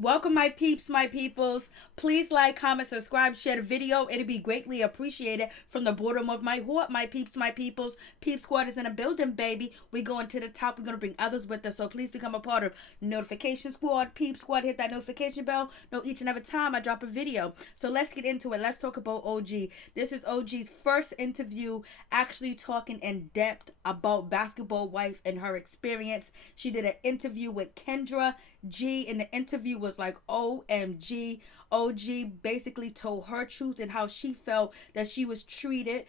Welcome, my peeps, my peoples. Please like, comment, subscribe, share the video. It'd be greatly appreciated from the bottom of my heart, my peeps, my peoples. Peep Squad is in a building, baby. We going to the top. We're going to bring others with us. So please become a part of Notification Squad. Peep Squad, hit that notification bell. Know each and every time I drop a video. So let's get into it. Let's talk about OG. This is OG's first interview actually talking in depth about Basketball Wife and her experience. She did an interview with Kendra G, and the interview was like OMG. OG basically told her truth and how she felt that she was treated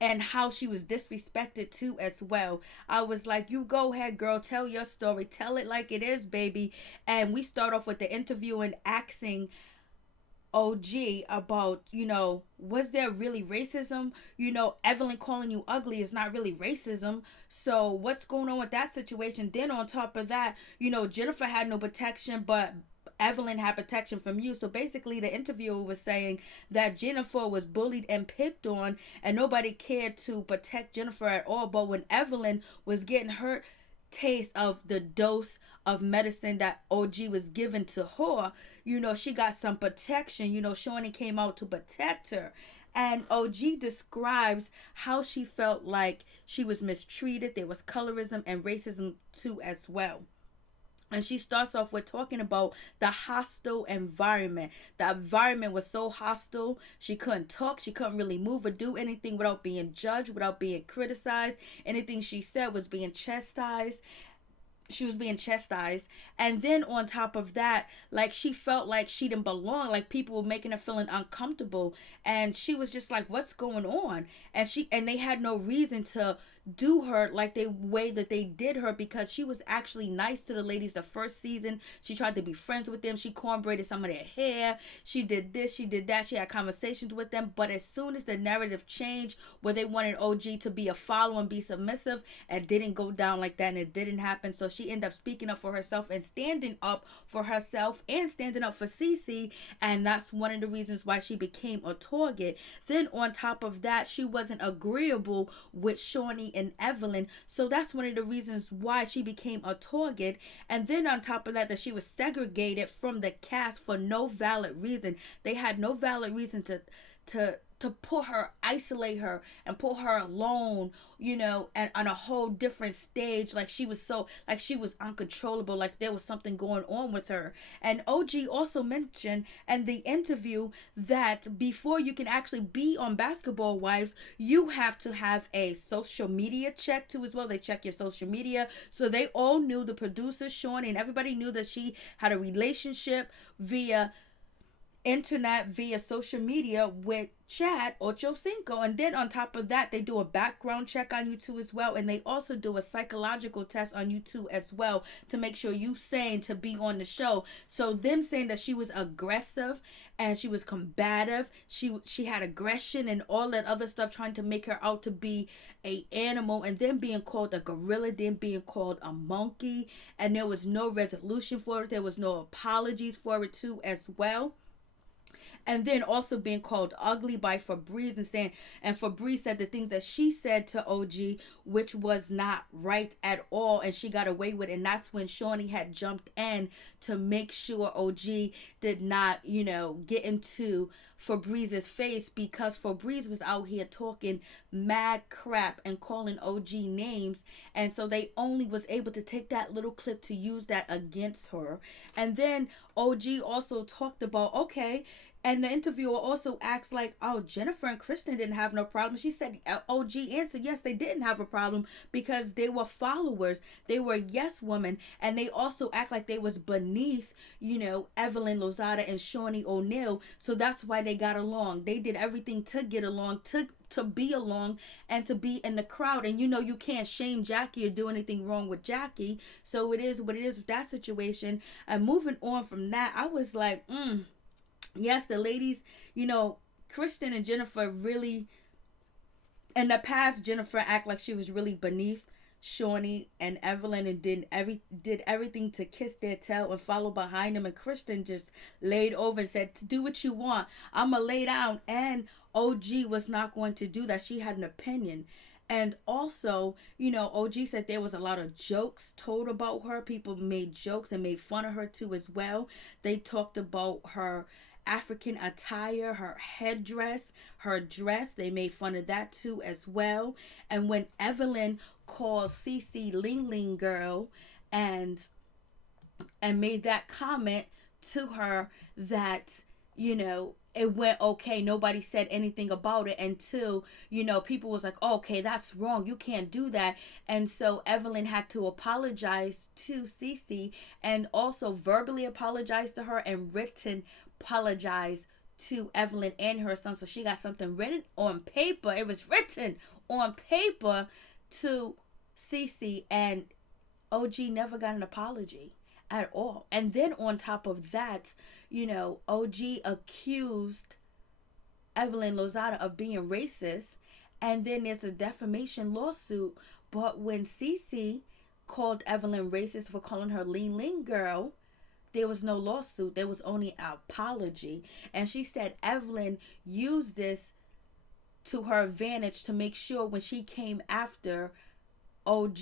and how she was disrespected too as well. I was like, you go ahead, girl, tell your story, tell it like it is, baby. And we start off with the interview and asking OG about, was there really racism? Evelyn calling you ugly is not really racism. So what's going on with that situation? Then on top of that, Jennifer had no protection, but Evelyn had protection from you. So basically the interviewer was saying that Jennifer was bullied and picked on and nobody cared to protect Jennifer at all. But when Evelyn was getting her taste of the dose of medicine that OG was given to her, she got some protection. Shawnee came out to protect her. And OG describes how she felt like she was mistreated. There was colorism and racism too as well. And she starts off with talking about the hostile environment. The environment was so hostile. She couldn't talk. She couldn't really move or do anything without being judged, without being criticized. Anything she said was being chastised. She was being chastised. And then on top of that, like, she felt like she didn't belong. Like, people were making her feeling uncomfortable. And she was just like, what's going on? And they had no reason to do her like the way that they did her, because she was actually nice to the ladies the first season. She tried to be friends with them. She cornbraided some of their hair. She did this, she did that. She had conversations with them. But as soon as the narrative changed where they wanted OG to be a follower and be submissive, it didn't go down like that, and it didn't happen. So she ended up speaking up for herself and standing up for herself and standing up for Cece, and that's one of the reasons why she became a target. Then on top of that, she wasn't agreeable with Shawnee and Evelyn, so that's one of the reasons why she became a target. And then on top of that, that she was segregated from the cast for no valid reason. They had no valid reason to put her, isolate her, and put her alone, and on a whole different stage. Like, she was uncontrollable, like there was something going on with her. And OG also mentioned in the interview that before you can actually be on Basketball Wives, you have to have a social media check too as well. They check your social media. So they all knew, the producer, Shawnee, and everybody knew that she had a relationship via internet, via social media with Chad Ochocinco. And then on top of that, they do a background check on you too as well, and they also do a psychological test on you too as well to make sure you sane to be on the show. So them saying that she was aggressive and she was combative, she had aggression and all that other stuff, trying to make her out to be a animal, and then being called a gorilla, then being called a monkey, and there was no resolution for it. There was no apologies for it too as well. And then also being called ugly by Febreze, and Febreze said the things that she said to OG, which was not right at all, and she got away with it. And that's when Shawnee had jumped in to make sure OG did not, get into Febreze's face, because Febreze was out here talking mad crap and calling OG names, and so they only was able to take that little clip to use that against her. And then OG also talked about, okay, and the interviewer also asked, like, oh, Jennifer and Kristen didn't have no problem. She said, OG answered, yes, they didn't have a problem because they were followers. They were yes women. And they also act like they was beneath, Evelyn Lozada and ShaunieONeal. So that's why they got along. They did everything to get along, to be along, and to be in the crowd. And you can't shame Jackie or do anything wrong with Jackie. So it is what it is with that situation. And moving on from that, I was like, yes, the ladies, Kristen and Jennifer really, in the past, Jennifer act like she was really beneath Shawnee and Evelyn, and did everything to kiss their tail and follow behind them. And Kristen just laid over and said, do what you want, I'ma lay down. And OG was not going to do that. She had an opinion. And also, you know, OG said there was a lot of jokes told about her. People made jokes and made fun of her too as well. They talked about her African attire, her headdress, her dress. They made fun of that too as well. And when Evelyn called Cece Ling Ling girl and made that comment to her, that, you know, it went okay. Nobody said anything about it until, you know, people was like, oh, okay, that's wrong. You can't do that. And so Evelyn had to apologize to Cece, and also verbally apologize to her, and written apologize to Evelyn and her son. So she got something written on paper. It was written on paper to Cece, and OG never got an apology at all. And then on top of that, you know, OG accused Evelyn Lozada of being racist, and then there's a defamation lawsuit. But when Cece called Evelyn racist for calling her Ling Ling girl, there was no lawsuit. There was only an apology. And she said Evelyn used this to her advantage to make sure when she came after OG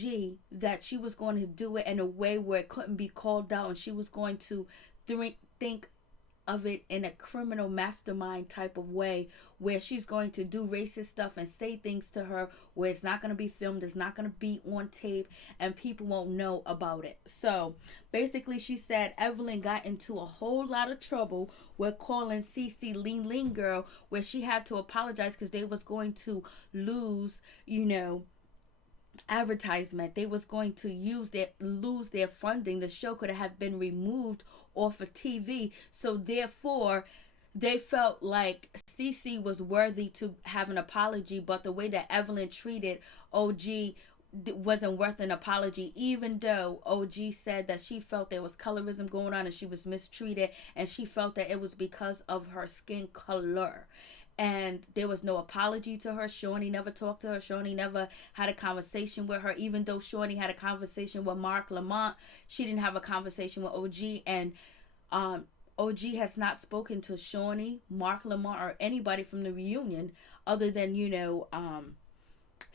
that she was going to do it in a way where it couldn't be called out, and she was going to think of it in a criminal mastermind type of way, where she's going to do racist stuff and say things to her where it's not going to be filmed, it's not going to be on tape, and people won't know about it. So basically she said Evelyn got into a whole lot of trouble with calling Cece Ling Ling girl, where she had to apologize because they was going to lose, you know, advertisement. They was going to lose their funding. The show could have been removed off of TV. So therefore they felt like Cece was worthy to have an apology, but the way that Evelyn treated OG wasn't worth an apology, even though OG said that she felt there was colorism going on and she was mistreated, and she felt that it was because of her skin color. And there was no apology to her. Shawnee never talked to her. Shawnee never had a conversation with her. Even though Shawnee had a conversation with Mark Lamont, she didn't have a conversation with OG. And OG has not spoken to Shawnee, Mark Lamont, or anybody from the reunion other than, you know,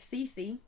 Cece.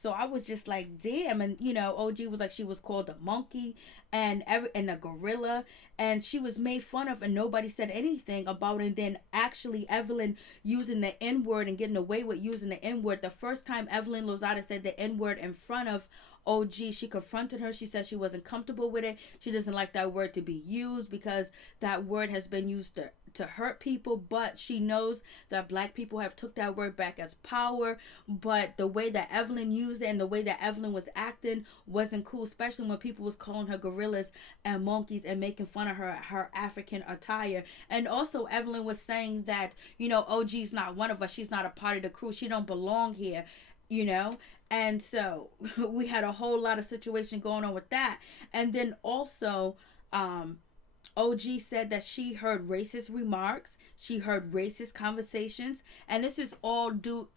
So I was just like, damn. And, you know, OG was like, she was called a monkey and a gorilla, and she was made fun of, and nobody said anything about it. And then actually Evelyn using the N-word and getting away with using the N-word. The first time Evelyn Lozada said the N-word in front of OG, she confronted her. She said she wasn't comfortable with it. She doesn't like that word to be used because that word has been used to hurt people, but she knows that black people have took that word back as power. But the way that Evelyn used it and the way that Evelyn was acting wasn't cool, especially when people was calling her gorillas and monkeys and making fun of her African attire. And also Evelyn was saying that, you know, OG's not one of us, she's not a part of the crew, she don't belong here, you know. And so we had a whole lot of situation going on with that. And then also OG said that she heard racist remarks, she heard racist conversations, and this is all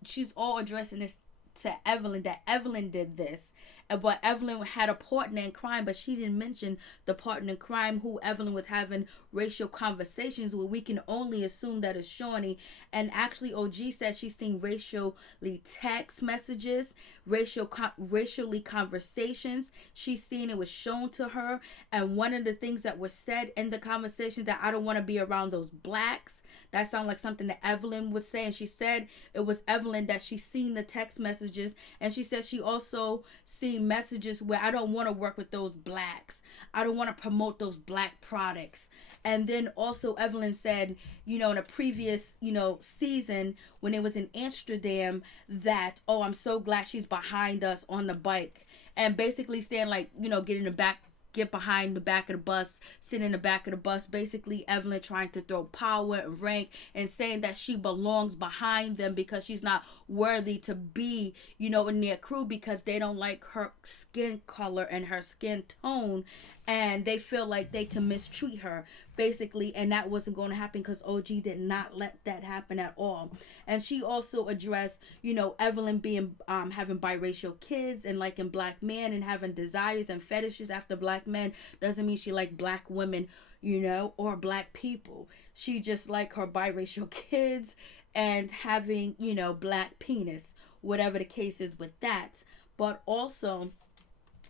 she's all addressing this to Evelyn, that Evelyn did this. But Evelyn had a partner in crime, but she didn't mention the partner in crime who Evelyn was having racial conversations with. We can only assume that it's Shawnee. And actually OG said she's seen racially text messages, racially conversations. She's seen it was shown to her. And one of the things that was said in the conversation, that I don't want to be around those blacks. That sounded like something that Evelyn would say. And she said it was Evelyn that she seen the text messages. And she said she also seen messages where I don't want to work with those blacks. I don't want to promote those black products. And then also Evelyn said, you know, in a previous, you know, season when it was in Amsterdam, that, oh, I'm so glad she's behind us on the bike. And basically saying like, you know, get behind the back of the bus, sit in the back of the bus. Basically Evelyn trying to throw power and rank and saying that she belongs behind them because she's not worthy to be, you know, in their crew because they don't like her skin color and her skin tone, and they feel like they can mistreat her basically. And that wasn't going to happen because OG did not let that happen at all. And she also addressed, you know, Evelyn being having biracial kids and liking black men and having desires and fetishes after black men doesn't mean she like black women, you know, or black people. She just like her biracial kids and having, you know, black penis, whatever the case is with that. But also,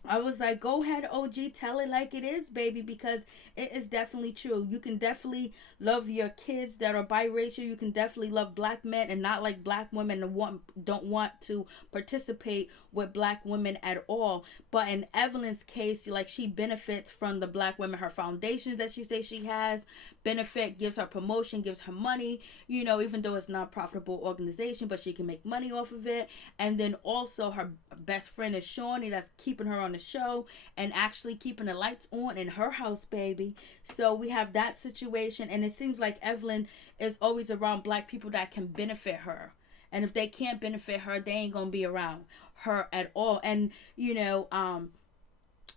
I was like, go ahead, OG, tell it like it is, baby, because it is definitely true. You can definitely love your kids that are biracial. You can definitely love black men and not like black women and don't want to participate with black women at all. But in Evelyn's case, like, she benefits from the black women. Her foundations that she says she has benefit, gives her promotion, gives her money, you know, even though it's not a profitable organization, but she can make money off of it. And then also her best friend is Shawnee, that's keeping her on the show and actually keeping the lights on in her house, baby. So we have that situation, and it seems like Evelyn is always around black people that can benefit her. And if they can't benefit her, they ain't gonna be around her at all. And you know,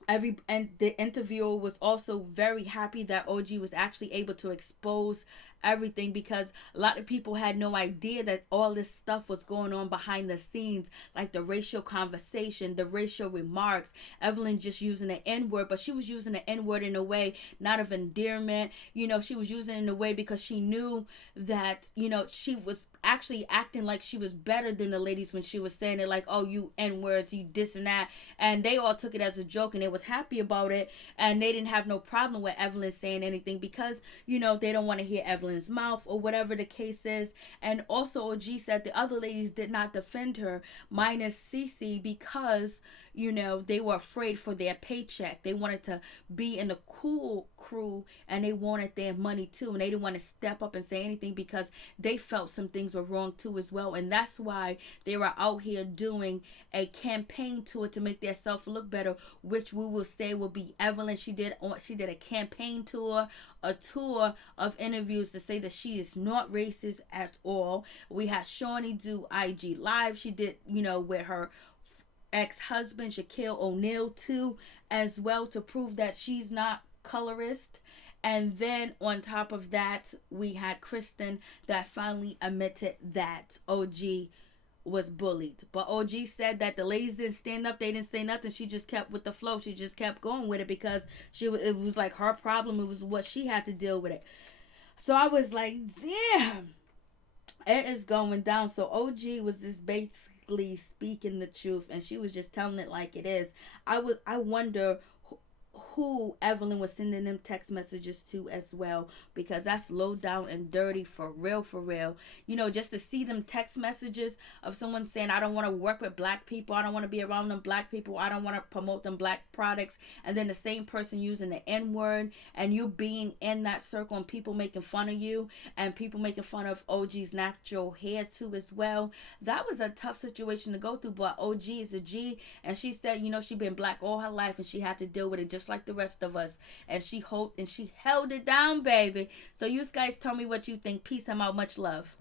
and the interviewer was also very happy that OG was actually able to expose everything, because a lot of people had no idea that all this stuff was going on behind the scenes, like the racial conversation, the racial remarks, Evelyn just using the N-word, but she was using the N-word in a way not of endearment. You know, she was using it in a way because she knew that, you know, she was actually acting like she was better than the ladies when she was saying it, like, oh, you N-words, you this and that, and they all took it as a joke and they was happy about it, and they didn't have no problem with Evelyn saying anything, because, you know, they don't want to hear Evelyn's mouth or whatever the case is. And also OG said the other ladies did not defend her, minus Cece, because, you know, they were afraid for their paycheck. They wanted to be in the cool crew and they wanted their money too, and they didn't want to step up and say anything because they felt some things were wrong too as well. And that's why they were out here doing a campaign tour to make themselves look better, which we will say will be Evelyn. She did a campaign tour, a tour of interviews to say that she is not racist at all. We had Shawnee do IG live. She did, you know, with her ex-husband ShaunieONeal too, as well, to prove that she's not colorist. And then on top of that, we had Kristen that finally admitted that OG was bullied. But OG said that the ladies didn't stand up, they didn't say nothing. She just kept with the flow. She just kept going with it because it was like her problem. It was what she had to deal with it. So I was like, damn, it is going down. So OG was just basically speaking the truth, and she was just telling it like it is. I wonder who Evelyn was sending them text messages to as well, because that's low down and dirty for real, for real. You know, just to see them text messages of someone saying, I don't want to work with black people, I don't want to be around them black people, I don't want to promote them black products, and then the same person using the N-word, and you being in that circle and people making fun of you, and people making fun of OG's natural hair too as well. That was a tough situation to go through, but OG is a G, and she said, you know, she been black all her life and she had to deal with it just like the rest of us, and she held it down, baby. So you guys tell me what you think. Peace. I'm out. Much love.